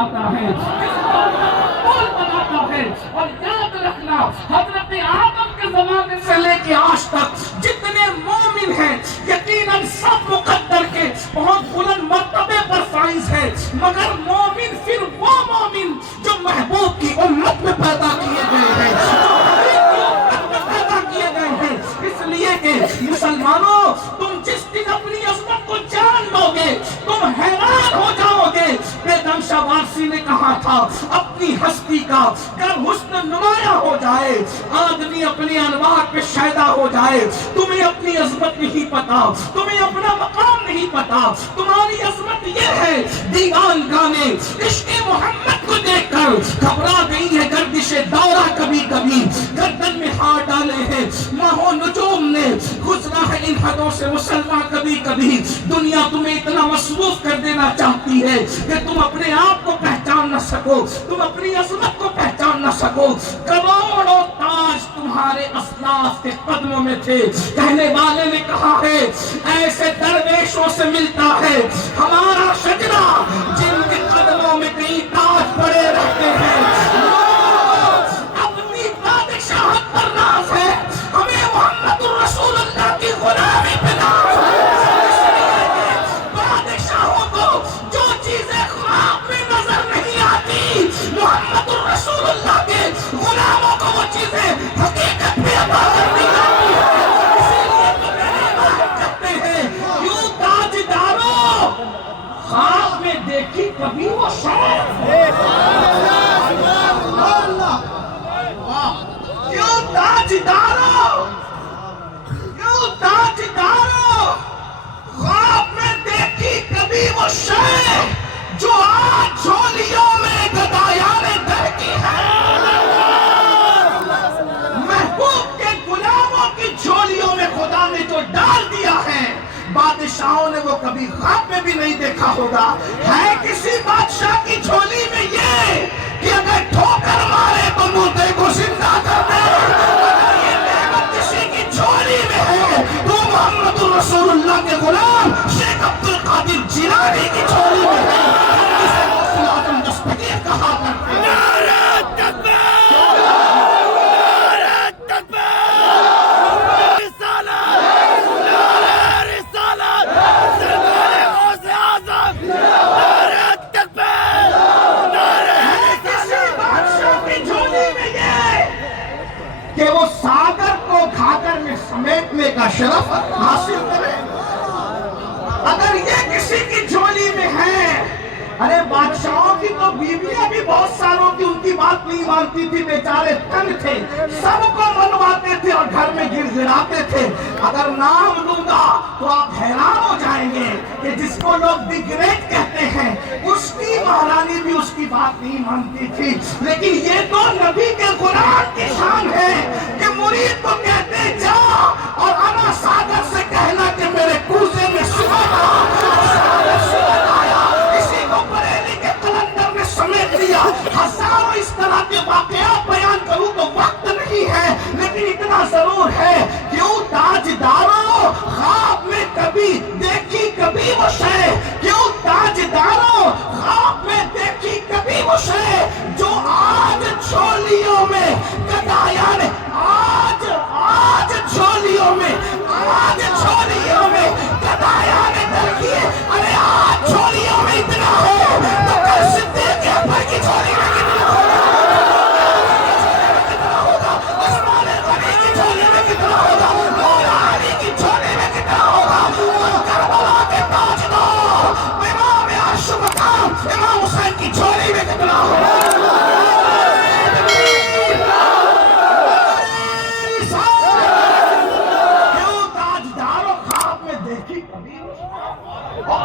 آتا ہے پل بناتا ہے۔ اور یاد رکھنا حضرت آدم کے زمانے سے لے کے آج تک جتنے مومن ہیں یقیناً سب مقدر کے بہت بلند مرتبے پر فائز ہے، مگر مومن پھر وہ مومن جو محبوب کی امت میں پیدا کیے گئے ہیں، جو حبیب کی امت میں پیدا کیے گئے ہیں۔ اس لیے کہ مسلمانوں، تم جس دن اپنی عظمت کو جان لو گے تم حیران ہو جاؤ گے۔ بیگم شاہ وارسی نے کہا تھا اپنی ہستی کا گر حسن نمایاں ہو جائے، آدمی اپنے انوار پہ شیدا ہو جائے۔ تمہیں اپنی عظمت نہیں پتا، تمہیں اپنا مقام نہیں پتا، تمہاری عظمت یہ ہے دیوان گانے عشق محمد کو دیکھ کر گھبرا گئی ہے گردش دورہ، کبھی کبھی گردن میں ہاتھ ڈالے ہیں ماہو نجوم نے، گزرا ہے ان حدوں سے مسلمان کبھی کبھی۔ دنیا تمہیں اتنا مصروف کر دینا چاہتی ہے کہ تم اپنے آپ کو پہچان نہ سکو، تم اپنی عظمت کو پہچان نہ سکو۔ کروڑوں تاج تمہارے اسلاف کے قدموں میں تھے۔ کہنے والے نے کہا ہے ایسے درویشوں سے ملتا ہے ہمارا شجرہ جن کے قدموں میں کئی تاج پڑے رہتے ہیں۔ اپنی بادشاہت پر ناز ہے، ہمیں محمد رسول اللہ کی غلامی پہ ناز ہے۔ محمد رسول اللہ کے غلاموں کو وہ چیزیں حقیقت میں عطا کرنی آتی ہے۔ اسی لیے تو میرے بات کرتے ہیں کیوں تاجداروں خواب میں دیکھی کبھی وہ شے، کیوں تاجداروں خواب میں دیکھی کبھی وہ شے جو آج جھولیوں میں گدایان در کی ہے۔ محبوب کے غلاموں کی جھولیوں میں خدا نے جو ڈال دیا ہے بادشاہوں نے وہ کبھی خواب میں بھی نہیں دیکھا ہوگا۔ ہے کسی بادشاہ کی جھولی میں یہ کہ اگر ٹھوکر مارے تو مردے کو زندہ کر دے؟ اگر یہ نعمت کسی کی جھولی میں ہے تو محمد رسول اللہ کے غلام شیخ عبد القادر جیلانی کی جھولی میں ہے۔ کہا کرتے ہیں نعرہ تکبیر، نعرہ تکبیر، رسالت، نعرہ رسالت، سرکار غوث اعظم، نعرہ تکبیر، نعرہ رسالت۔ کسی بادشاہ کی جھولی میں یہ کہ وہ ساگر کو گھاگر میں سمیٹنے کا شرف حاصل کرے، اگر یہ کسی کی جھولی میں ہے۔ ارے بادشاہوں کی تو بیویاں بھی بہت سالوں کی ان کی بات نہیں مانتی تھی، بیچارے تنگ تھے، سب کو منواتے تھے اور گھر میں گر گراتے تھے۔ اگر نام لوں گا تو آپ حیران ہو جائیں گے کہ جس کو لوگ دی گریٹ کہتے ہیں اس کی مہارانی بھی اس کی بات نہیں مانتی تھی۔ لیکن یہ تو نبی کے غلام کی شان ہے کہ مرید کو کہتے جا اور انا ساگر سے کہنا کہ میرے کوزے میں سمن آیا، اسی کو بریلی کے قلندر میں سمیٹ لیا۔ ہزاروں اس طرح کے واقعات بیان کروں تو وقت نہیں ہے، لیکن اتنا ضرور ہے کیوں تاجداروں خواب میں کبھی دیکھی کبھی وہ شے، کیوں تاجداروں خواب میں دیکھی کبھی وہ شے جو آج جھولیوں میں گدایان، آج جھولیوں میں گدایان در کی ہے۔ ارے آج جھولیوں میں اتنا ہے تو کل صدیق اکبر کی جھولی میں کتنا ہوگا، عثمان غنی کی جھولی میں کتنا ہوگا، مولا علی کی جھولی میں کتنا ہوگا، کربلا کے تاجدار امام عرش مقام امام حسین کی جھولی میں کتنا ہوگا۔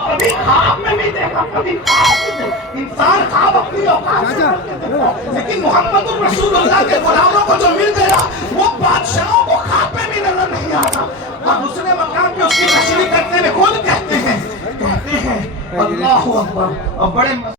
کبھی خواب میں نہیں دیکھا، کبھی خواب میں دیکھا، انسان خواب اپنی اوقات سے کرتے تھے، لیکن محمد رسول اللہ کے غلاموں کو جو مل گیا وہ بادشاہوں کو خواب میں بھی نظر نہیں آتا۔ اور دوسرے مقام پہ اس کی تشریح کرتے ہوئے خود کہتے ہیں اللہ اکبر، اور بڑے